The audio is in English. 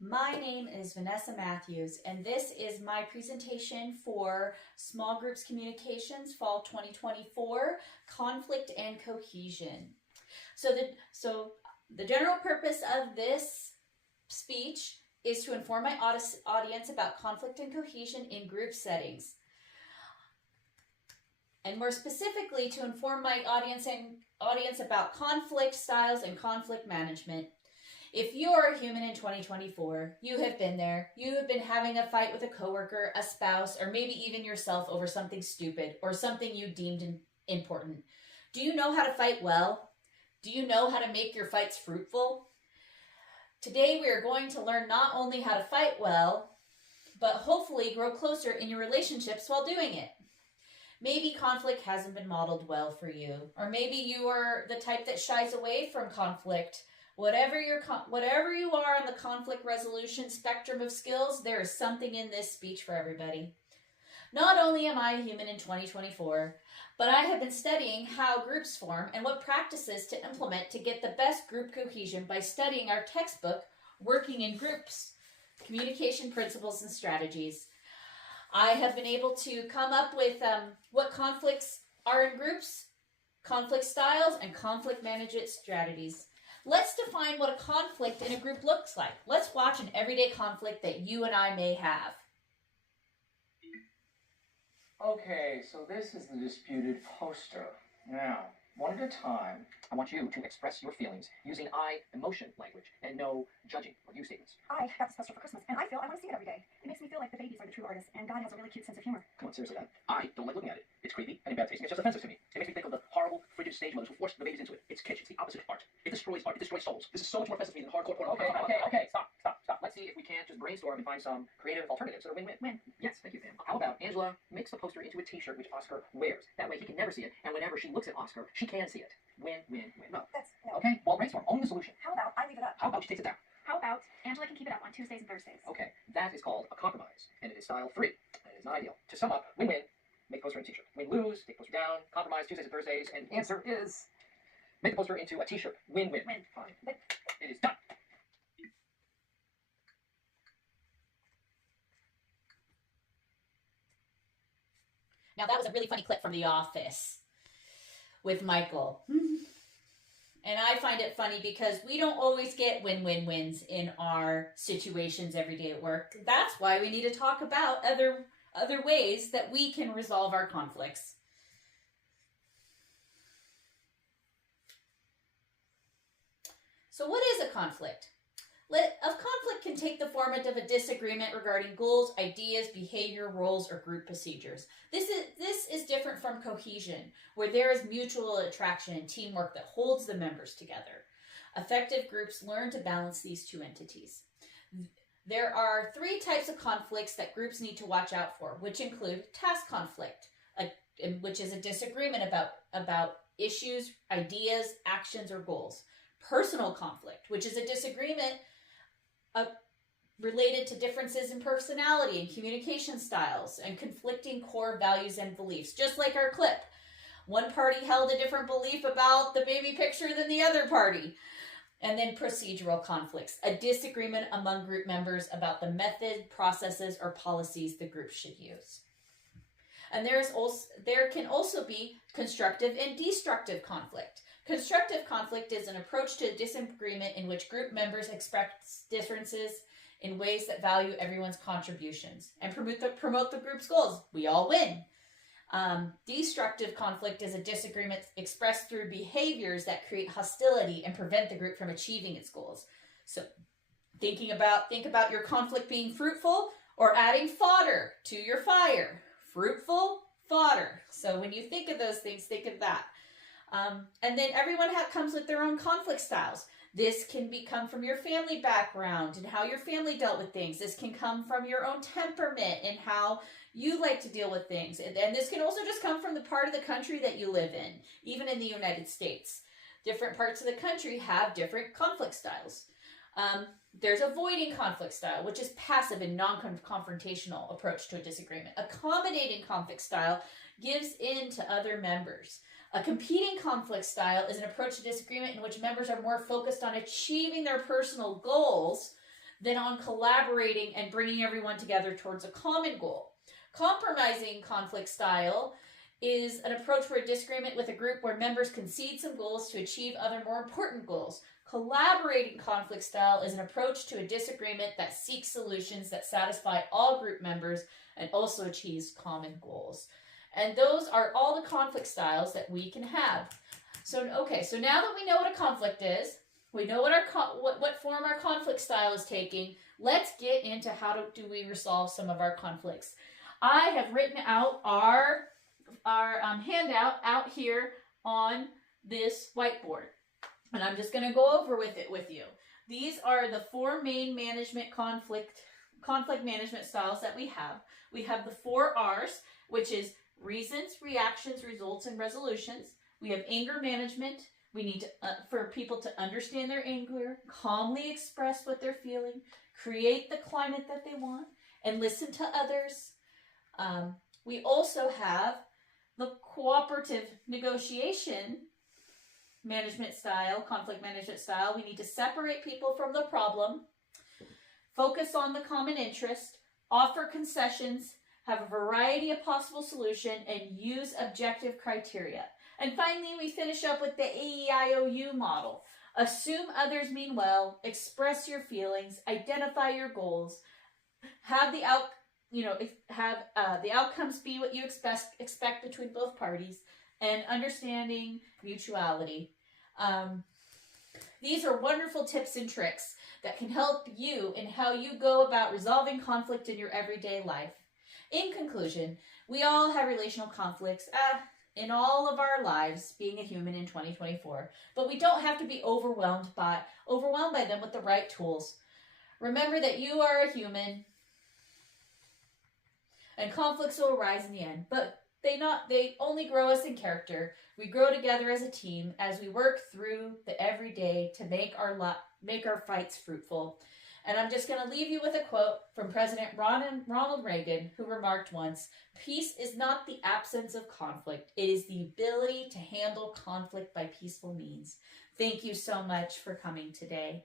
My name is Vanessa Matthews, and this is my presentation for Small Groups Communications Fall 2024, Conflict and Cohesion. So the general purpose of this speech is to inform my audience about conflict and cohesion in group settings. And more specifically, to inform my audience about conflict styles and conflict management. If you are a human in 2024, you have been there. You have been having a fight with a coworker, a spouse, or maybe even yourself over something stupid or something you deemed important. Do you know how to fight well? Do you know how to make your fights fruitful? Today we are going to learn not only how to fight well, but hopefully grow closer in your relationships while doing it. Maybe conflict hasn't been modeled well for you, or maybe you are the type that shies away from conflict. Whatever you are on the conflict resolution spectrum of skills, there is something in this speech for everybody. Not only am I a human in 2024, but I have been studying how groups form and what practices to implement to get the best group cohesion by studying our textbook, Working in Groups, Communication Principles and Strategies. I have been able to come up with what conflicts are in groups, conflict styles, and conflict management strategies. Let's define what a conflict in a group looks like. Let's watch an everyday conflict that you and I may have. Okay, so this is the disputed poster. Now, one at a time, I want you to express your feelings using I emotion language and no judging or you statements. I got this poster for Christmas, and I feel I want to see it every day. It makes me feel like the babies are the true artists, and God has a really cute sense of humor. Come on, seriously, I don't like looking at it. It's creepy and in bad taste. It's just offensive to me. It makes me think of the horrible, frigid stage mothers who forced the babies into it. It's kitsch. It's the opposite of art. It destroys art. It destroys souls. This is so much more offensive to me than hardcore porn. Okay. Stop. Let's see if we can't just brainstorm and find some creative alternatives that are win-win. Win. Yes, thank you, Pam. How about Angela makes the poster into a t-shirt which Oscar wears? That way he can never see it, and whenever she looks at Oscar, she can see it. Win. No. That's no. Okay, well, brainstorm. Own the solution. How about I leave it up? How about she takes it down? How about Angela can keep it up on Tuesdays and Thursdays? Okay, that is called a compromise, and it is style 3, and it is not ideal. To sum up, win-win, make the poster into a t-shirt. Win-lose, take the poster down, compromise Tuesdays and Thursdays, and the answer is make the poster into a t-shirt. Win-win. Win. Fine. It is done. Now that was a really funny clip from The Office with Michael. And I find it funny because we don't always get win-win-wins in our situations every day at work. That's why we need to talk about other ways that we can resolve our conflicts. So what is a conflict? A conflict can take the format of a disagreement regarding goals, ideas, behavior, roles, or group procedures. This is different from cohesion, where there is mutual attraction and teamwork that holds the members together. Effective groups learn to balance these two entities. There are 3 types of conflicts that groups need to watch out for, which include task conflict, which is a disagreement about issues, ideas, actions, or goals. Personal conflict, which is a disagreement related to differences in personality and communication styles and conflicting core values and beliefs, just like our clip. One party held a different belief about the baby picture than the other party. And then procedural conflicts, a disagreement among group members about the method, processes, or policies the group should use. And there can also be constructive and destructive conflict. Constructive conflict is an approach to a disagreement in which group members express differences in ways that value everyone's contributions and promote the group's goals. We all win. Destructive conflict is a disagreement expressed through behaviors that create hostility and prevent the group from achieving its goals. So think about your conflict being fruitful or adding fodder to your fire. Fruitful, fodder. So when you think of those things, think of that. And then everyone comes with their own conflict styles. This can come from your family background and how your family dealt with things. This can come from your own temperament and how you like to deal with things. And this can also just come from the part of the country that you live in, even in the United States. Different parts of the country have different conflict styles. There's avoiding conflict style, which is passive and non-confrontational approach to a disagreement. Accommodating conflict style gives in to other members. A competing conflict style is an approach to disagreement in which members are more focused on achieving their personal goals than on collaborating and bringing everyone together towards a common goal. Compromising conflict style is an approach for a disagreement with a group where members concede some goals to achieve other more important goals. Collaborating conflict style is an approach to a disagreement that seeks solutions that satisfy all group members and also achieves common goals. And those are all the conflict styles that we can have. So now that we know what a conflict is, we know what form our conflict style is taking, let's get into how do we resolve some of our conflicts. I have written out our handout out here on this whiteboard, and I'm just going to go over with you. These are the 4 main conflict management styles that we have. We have the 4 R's, which is reasons, reactions, results, and resolutions. We have anger management. We need to, for people to understand their anger, calmly express what they're feeling, create the climate that they want, and listen to others. We also have the cooperative negotiation management style, conflict management style. We need to separate people from the problem, focus on the common interest, offer concessions, have a variety of possible solutions, and use objective criteria. And finally, we finish up with the AEIOU model. Assume others mean well, express your feelings, identify your goals, have the outcomes be what you expect between both parties, and understanding mutuality. These are wonderful tips and tricks that can help you in how you go about resolving conflict in your everyday life. In conclusion, we all have relational conflicts in all of our lives, being a human in 2024, but we don't have to be overwhelmed by them with the right tools. Remember that you are a human, and conflicts will arise in the end, but they only grow us in character. We grow together as a team as we work through the everyday to make our fights fruitful. And I'm just going to leave you with a quote from President Ronald Reagan, who remarked once, "Peace is not the absence of conflict. It is the ability to handle conflict by peaceful means." Thank you so much for coming today.